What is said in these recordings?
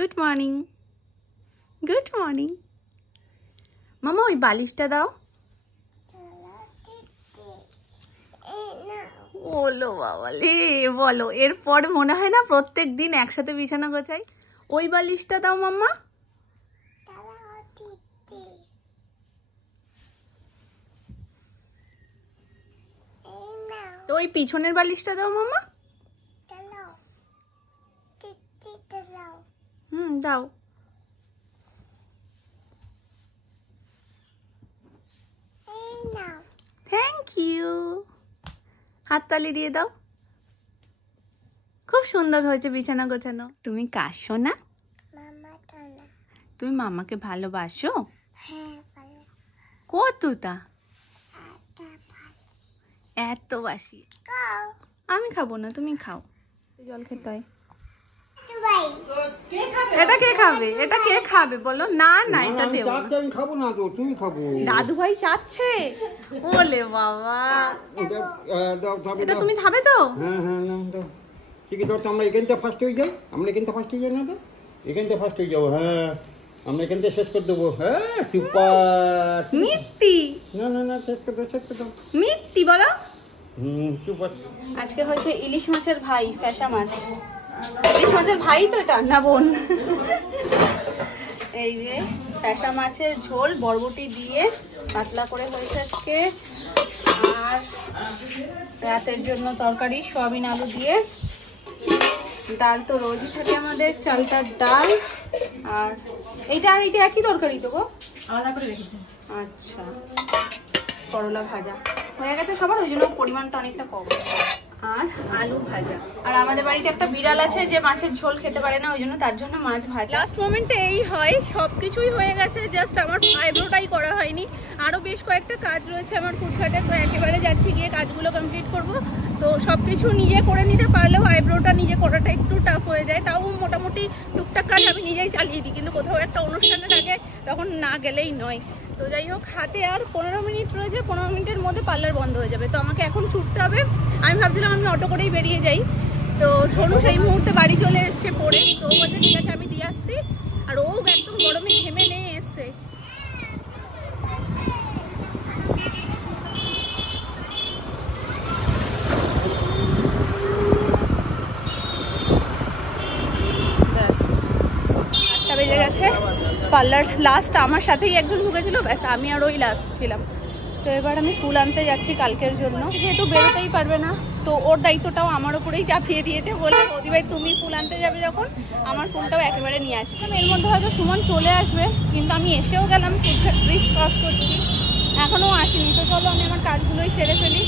Good morning, good morning. মামা ওই বালিশটা দাও। বলো বাবালে, বলো। এরপর মনে হয় না প্রত্যেক দিন একসাথে বিছানা গোছাই। ওই বালিশটা দাও মাম্মা। তো ওই পিছনের বালিশটা দাও মাম্মা। দাও। Thank you. হাততালি দিয়ে দাও। খুব সুন্দর হয়েছে বিছানা গোছানো। তুমি কাশো না? তুমি মামাকে ভালোবাসো? কতটা? এত বাসি। আমি খাবো না, তুমি খাও। জল খেতে হয়। এটা কে খাবে? এটা কে খাবে বলো? না না, এটা দেব না। আমি খাবো না তো, তুমি খাবো। দাদু ভাই চাচ্ছে। বলে বাবা, এটা তুমি খাবে তো? হ্যাঁ হ্যাঁ, না দাও। ঠিক আছে, আমরা এখানটা ফার্স্ট হয়ে যাই। আমরা এখানটা ফার্স্ট হয়ে যাই না তো? এখানটা ফার্স্ট হয়ে যাবো। হ্যাঁ, আমরা এখানটা শেষ করে দেবো। হ্যাঁ, সুপার। মিথ্যি। না না না, শেষ করে দাও, শেষ করে দাও। মিথ্যি বলো। সুপার। আজকে হচ্ছে ইলিশ মাছের ভাই, ফ্যাসা মাছ। ইলিশ মাছের ভাই তো এটা, না বোন। এই যে ফ্যাসা মাছের ঝোল বরবটি দিয়ে পাতলা করে হয়েছে আজকে। আর রাতের জন্য তরকারি সয়াবিন আলু দিয়ে। ডাল তো রোজই থাকে আমাদের, চালটার ডাল। আর এইটা আর এইটা একই তরকারি তো গো, আলাদা করে রেখেছি। আচ্ছা, করলা ভাজা হয়ে গেছে সবার, ওই জন্য পরিমাণটা অনেকটা কম। আর আলু ভাজা। আর আমাদের বাড়িতে একটা বিড়াল আছে যে মাছের ঝোল খেতে পারে না, ওই জন্য তার জন্য মাছ ভাজা। লাস্ট মোমেন্টে এই হয়, সবকিছুই হয়ে গেছে, জাস্ট আমার আইব্রোটাই করা হয়নি। আরো বেশ কয়েকটা কাজ রয়েছে আমার ফুটফাটে, তো একেবারে যাচ্ছি গিয়ে কাজগুলো কমপ্লিট করব। তো সবকিছু নিজে করে নিতে পারলেও আইব্রোটা নিজে করাটা একটু টাফ হয়ে যায়। তাও মোটামুটি টুকটাক কাজ আমি নিজেই চালিয়ে দিই, কিন্তু কোথাও একটা অনুষ্ঠানে থাকে তখন না গেলেই নয়। তো যাই হোক, হাতে আর 15 মিনিট রয়েছে, 15 মিনিটের মধ্যে পার্লার বন্ধ হয়ে যাবে। তো আমাকে এখন ছুটতে হবে। আমি ভাবছিলাম আমি অটো করেই বেরিয়ে যাই, তো সোনু সেই মুহূর্তে বাড়ি চলে এসছে পড়ে। তো ও বলছে ঠিক আছে আমি দিয়ে আসছি। আর ও একদম গরমে ঘেমে নিয়ে এসছে। বেজে গেছে, পার্লার লাস্ট আমার সাথেই একজন ঢুকেছিল, ব্যাস আমি আর ওই লাস্ট ছিলাম। তো এবার আমি ফুল আনতে যাচ্ছি কালকের জন্য, যেহেতু বেরোতেই পারবে না তো ওর দায়িত্বটাও আমার উপরেই চাপিয়ে দিয়েছে। বলে বৌদি ভাই তুমি ফুল আনতে যাবে যখন, আমার ফুলটাও একেবারে নিয়ে আসবে। এর মধ্যে হয়তো সুমন চলে আসবে, কিন্তু আমি এসেও গেলাম, ব্রিজ ক্রস করছি, এখনো আসেনি। তো চলো আমি আমার কাজগুলোই সেরে ফেলি।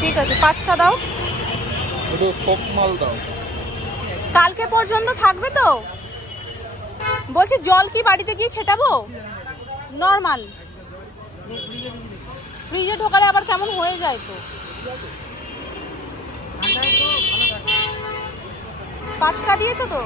ঠিক আছে, 5টা দাও। কালকে পর্যন্ত থাকবে তো? বলছি জল কি বাড়িতে গিয়ে ছেটাবো? নর্মাল ফ্রিজে ঢোকালে আবার কেমন হয়ে যায় তো। 5টা দিয়েছো তো?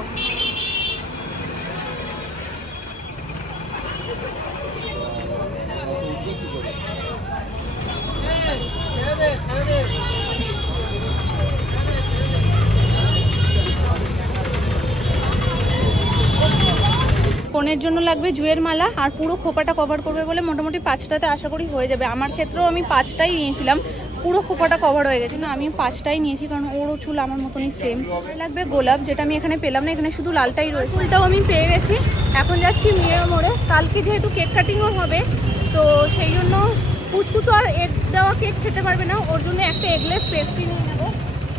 কনের জন্য লাগবে জুয়ের মালা, আর পুরো খোপাটা কভার করবে বলে মোটামুটি 5টাতে আশা করি হয়ে যাবে। আমার ক্ষেত্রেও আমি 5টাই নিয়েছিলাম, পুরো খোপাটা কভার হয়ে গেছে। না, আমি 5টাই নিয়েছি, কারণ ওরও চুল আমার মতনই সেম। লাগবে গোলাপ, যেটা আমি এখানে পেলাম না, এখানে শুধু লালটাই রয়েছে। ফুলটাও আমি পেয়ে গেছি। এখন যাচ্ছি মেয়ের মোড়ে, কালকে যেহেতু কেক কাটিংও হবে, তো সেই জন্য পুচকু তো আর এগ দেওয়া কেক খেতে পারবে না, ওর জন্য একটা এগলেস পেস্ট্রি নিয়ে নেবো।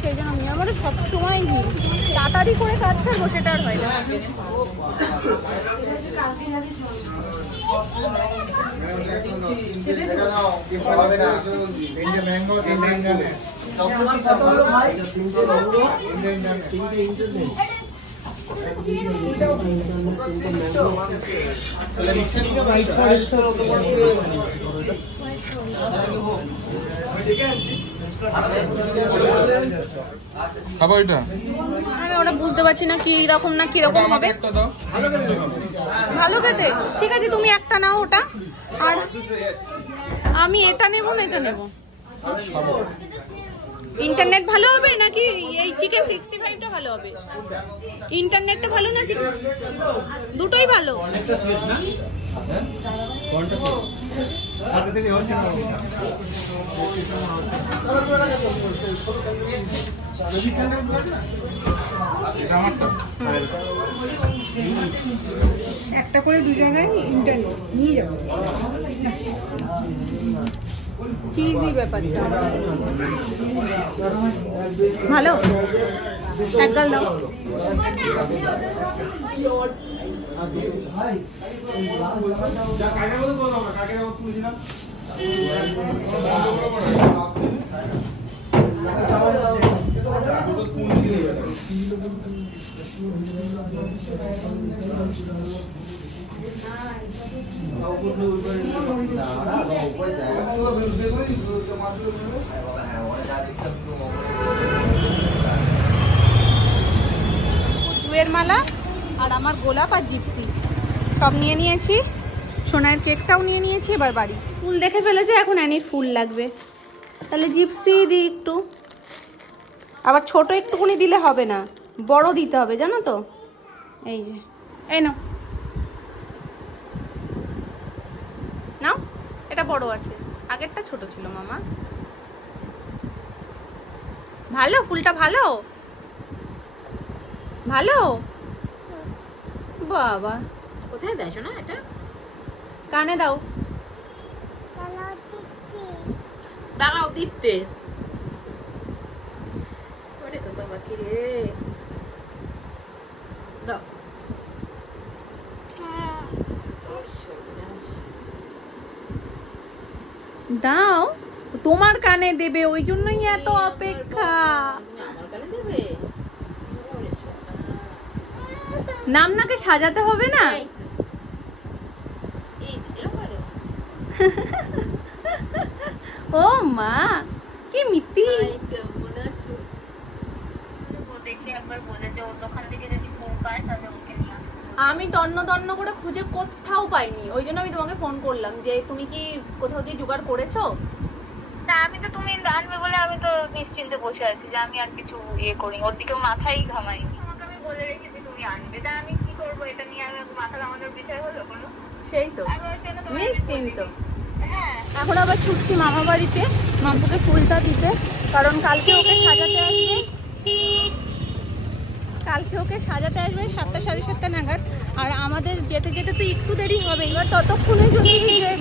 সেই জন্য আমি আমার সবসময় ভিড়, তাড়াতাড়ি করে কাজ ছাড়বো সেটা আর হয় না। খাবো এটা? আমি ওটা বুঝতে পারছি না কি রকম না কিরকম হবে। ভালো খেতে, ঠিক আছে তুমি একটা নাও ওটা, আর আমি এটা নেবো না এটা নেবো। ইন্টারনেট ভালো হবে নাকি এই চিকেন 65টা ভালো হবে? ইন্টারনেটটা ভালো না চিকেন? দুটোই ভালো। একটা করে দু জায়গায় ইন্টারনেট নিয়ে যাবো। চিজি ব্যাপারটা ভালো। এক গাল দাও। জুয়ের মালা আর আমার গোলাপ আর জিপসি সব নিয়ে নিয়েছি। সোনার কেকটাও নিয়ে নিয়েছি। এবার বাড়ি ফুল দেখে ফেলেছে, এখন অ্যানির ফুল লাগবে, তাহলে জিপসি দিই একটু। আবার ছোট একটুখানি দিলে হবে না, বড় দিতে হবে জানো তো। এই যে এই নাও নাও, এটা বড় আছে, আগেরটা ছোট ছিল মামা। ভালো ফুলটা, ভালো ভালো। বাবা কোথায় দেছো না এটা? কানে দাও, দাঁড়াও দিতে। ওরে তো বাকি রে, দাও। দাও, তোমার কানে দেবে, ওই জন্যই এত অপেক্ষা। আমার কানে দেবে? নামনাকে সাজাতে হবে না? ও মা কি মিতি। আমি তন্ন তন্ন করে খুঁজে কোথাও পাইনি, ওই জন্য আমি তোমাকে ফোন করলাম যে তুমি কি কোথাও দিয়ে জোগাড় করেছো? তা আমি তো তুমি আনবে বলে আমি তো নিশ্চিন্তে বসে আছি যে আমি আর কিছু ইয়ে করি, ওর দিকেও মাথাই ঘামাইনি। তোমাকে আমি বলে রেখেছি তুমি আনবে, তা আমি কি করবো? এটা নিয়ে আমি মাথা ঘামানোর বিষয় হলো কোনো? সেই তো নিশ্চিন্ত। এখন আবার ছুটছি মামা বাড়িতে মাম্পুকে ফুলটা দিতে, কারণ কালকে ওকে সাজাতে আসবে। কালকে ওকে সাজাতে আসবে 7টা সাড়ে 7টা নাগাদ, আর আমাদের যেতে যেতে তো একটু দেরি হবে। এবার ততক্ষণে যদি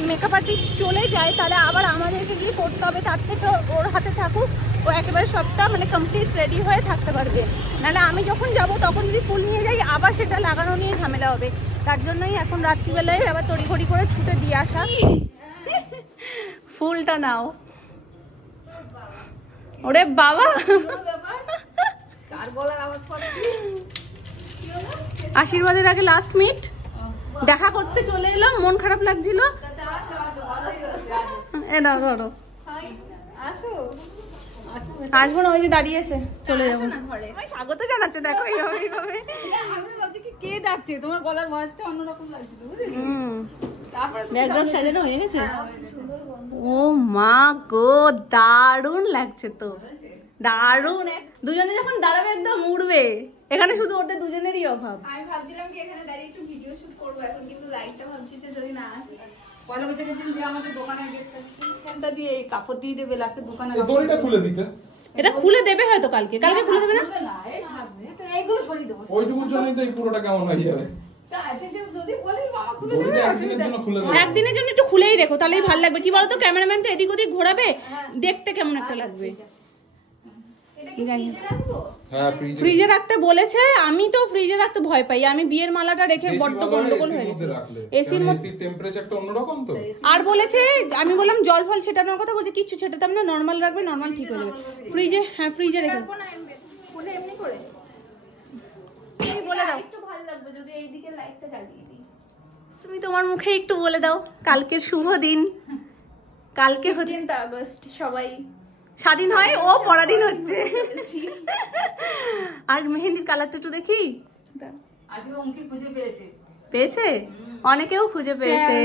মেকআপ আর্টিস্ট চলে যায় তাহলে আবার আমাদেরকে যদি করতে হবে, তার থেকে ওর হাতে থাকুক, ও একেবারে সবটা মানে কমপ্লিট রেডি হয়ে থাকতে পারবে। নাহলে আমি যখন যাব তখন যদি ফুল নিয়ে যাই আবার সেটা লাগানো নিয়ে ঝামেলা হবে। তার জন্যই এখন রাত্রিবেলায় আবার তড়িঘড়ি করে ছুটে দিয়ে আসা। ফুলটা নাও। ওরে বাবা, আশীর্বাদের আগে লাস্ট মিট দেখা করতে চলে এলাম, মন খারাপ লাগছিল। এটা ধরো, আসবো না, ওই যে দাঁড়িয়েছে, চলে যাবো। স্বাগত জানাচ্ছে, দেখো এইভাবে এইভাবে। কে ডাকছে? তোমার গলার ভয়েসটা অন্যরকম লাগছে, বুঝেছো? ব্যাকগ্রাউন্ড সাজানো হয়ে গেছে। ও মা গো, দারুণ লাগছে তো, দারুণ। দুজনে যখন দাঁড়াবে একদম উড়বে। এখানে শুধু ওদের দুজনেরই অভাব। আমি ভাবছিলাম কি এখানে দাঁড়িয়ে একটু ভিডিও শুট করবো, এখন কিন্তু লাইটটা ভাবছি যে যদি না আসে পয়লা বৈশাখের দিন যে আমাদের দোকানে গেছে ফোনটা দিয়ে এই কাপড় দিয়ে দেবে, লাস্টে দোকানে দড়িটা খুলে দিতে। এটা খুলে দেবে হয়তো কালকে, কালকে খুলে দেবে না? এইগুলো সরিয়ে দেবো, ওইটুকুর জন্যই তো এই পুরোটা কেমন হয়ে যাবে। একদিনের জন্য একটু খুলেই রেখো, তাহলেই ভালো লাগবে। কি বলতো, ক্যামেরাম্যান তো এদিক ওদিক ঘোরাবে, দেখতে কেমন একটা লাগবে। ফ্রিজে রাখতে বলেছে, আমি তো ফ্রিজে রাখতে ভয় পাই। আমি বিয়ের মালাটা রেখে বড্ড গন্ডগোল হয়ে গেছে। এসির মধ্যে টেম্পারেচারটা অন্যরকম তো। আর বলেছে, আমি বললাম জল ফল ছেটানোর কথা, বলছে কিচ্ছু ছেটাতাম না, নর্মাল রাখবে, নর্মাল ঠিক হয়ে যাবে। ফ্রিজে, হ্যাঁ ফ্রিজে রেখে এমনি করে বলে দাও। একটু ভালো লাগবে যদি এইদিকে লাইটটা জ্বালিয়ে দিই। তুমি তোমার মুখে একটু বলে দাও, কালকে শুভ দিন। কালকে 15 আগস্ট, সবাই স্বাধীন হয়, ও পরাধীন হচ্ছে। আর মেহেন্দির কালারটা একটু দেখি। আজকে অঙ্কি খুঁজে পেয়েছে, পেয়েছে, অনেকেও খুঁজে পেয়েছে।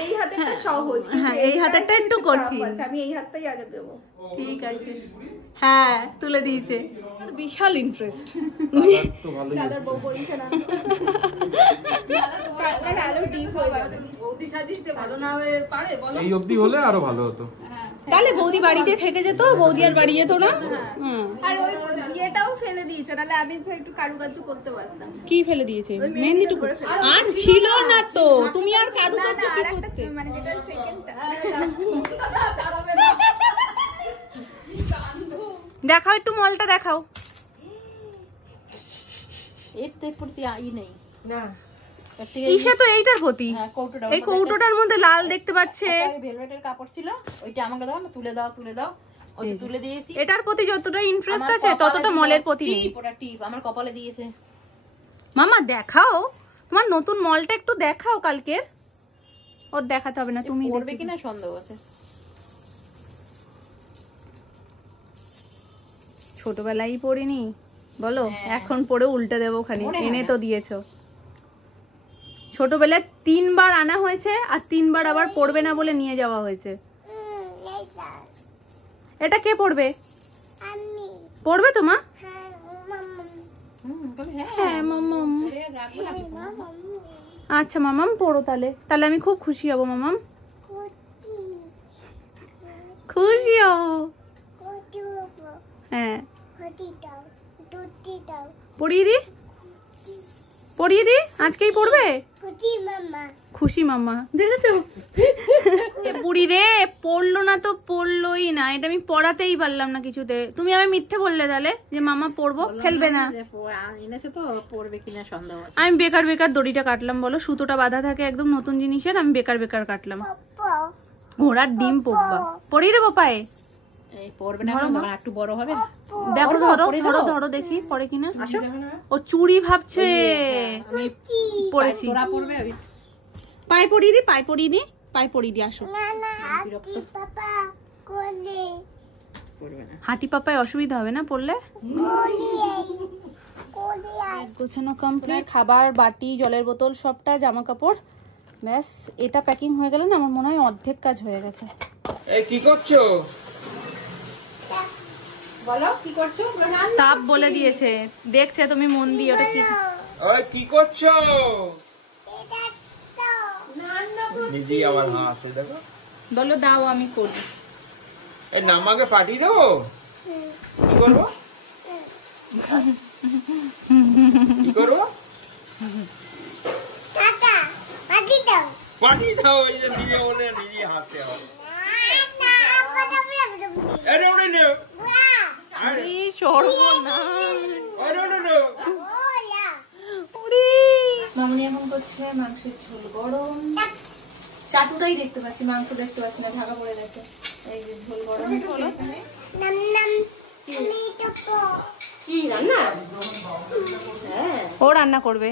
এই হাতেরটা সহজ, হ্যাঁ এই হাতেরটা একটু কঠিন। আমি এই হাতটাই আগে দেবো। ঠিক আছে। হ্যাঁ তুলে দিয়েছে, বিশাল ইন্টারেস্ট। তো ভালোই এই অবধি হলে আরো ভালো হতো। তাহলে বৌদি বাড়িতে থেকে যেত, বৌদি আর বাড়ি যেত না। আর ওই বিয়েটাও ফেলে দিয়েছে, নাহলে আমি তো একটু কারুকার্য করতে পারতাম। কি ফেলে দিয়েছে? মেহেন্দিটুকু আর ছিল না তো, তুমি আর কারুকার্য কি করতে? মানে যেটা সেকেন্ডটা দেখাও একটু মলটা দেখাও। এর তো প্রতি আই নেই না, ইসে তো এইটার প্রতি, কৌটোটা এই কৌটোটার মধ্যে লাল দেখতে পাচ্ছে। ভেলভেটের কাপড় ছিল, ওইটা আমাকে দাও না, তুলে দাও তুলে দাও, ওইটা তুলে দিয়েছি। এটার প্রতি যতটা ইন্টারেস্ট আছে ততটা মলের প্রতি নেই। ওটা টিপ আমার কপালে দিয়েছে। মামা দেখাও তোমার নতুন মলটা, একটু দেখাও কালকের। ওর দেখাতে হবে না, তুমি পড়বে কিনা সন্দেহ আছে। ছোটবেলায় পড়িনি বলো, এখন পড়ে উল্টে দেবো খানি, এনে তো দিয়েছো। ছোটবেলায় 3 বার আনা হয়েছে আর 3 বার আবার পড়বে না বলে নিয়ে যাওয়া হয়েছে। এটা কে পড়বে? পড়বে তো মা? হ্যাঁ মামাম। আচ্ছা মামাম পড়ো তাহলে, তাহলে আমি খুব খুশি হব মামাম। খুশি হব। হ্যাঁ পড়িয়ে দি, পড়িয়ে দি, আজকেই পড়বে। খুশি মামা, দেখেছো বুড়ি রে, পড়লো না তো পড়লোই না, এটা আমি পড়াতেই পারলাম না কিছুতে। তুমি আমি মিথ্যে বললে তাহলে যে মামা পড়বো, ফেলবে না। এনেছে তো পড়বে কিনা সন্দেহ আছে। আমি বেকার বেকার দড়িটা কাটলাম বলো, সুতোটা বাঁধা থাকে একদম নতুন জিনিসের, আমি বেকার বেকার কাটলাম। ঘোড়ার ডিম পড়বা, পরিয়ে দেবো পায়ে। এই পড়বে না, যখন একটু বড় হবে। দেখো ধরো ধরো ধরো দেখি পরে কিনা। ও চুড়ি ভাবছে পড়েছি। তোরা পড়বে পায়ে পরিয়ে দি, পায়ে পরিয়ে দি, পায়ে পরিয়ে দি। আসো, হাঁটি পাপায় অসুবিধা হবে না পড়লে। গোছানো কমপ্লিট, খাবার বাটি জলের বোতল সবটা, জামা কাপড়, ব্যাস এটা প্যাকিং হয়ে গেলে না আমার মনে হয় অর্ধেক কাজ হয়ে গেছে। এই কি করছো? বলো কি করছো? তাপ বলে দিয়েছে, দেখছে তুমি মন দিয়ে ওটা কি। ওই কি করছো? নিজে আবার হাসে দেখো। বলো দাও আমি করবো। এই নামাকে পাঠিয়ে দেবো, কি করবো? কি করবো? পাঠিয়ে দাও। এই যে নিজে বলে নিজে হাসতে হবে। আরে ওরে নেও, এই সর্বনাশ। আরে ওরে নেও। ওরে মামনি এখন করছে মাংসের ঝোল গরম। চাটুটাই দেখতে পাচ্ছি, মাংস দেখতে পাচ্ছি না, ঢাকা পড়ে গেছে। এই যে ঝোল গরম হচ্ছে এখানে। কি রান্না? ও রান্না করবে।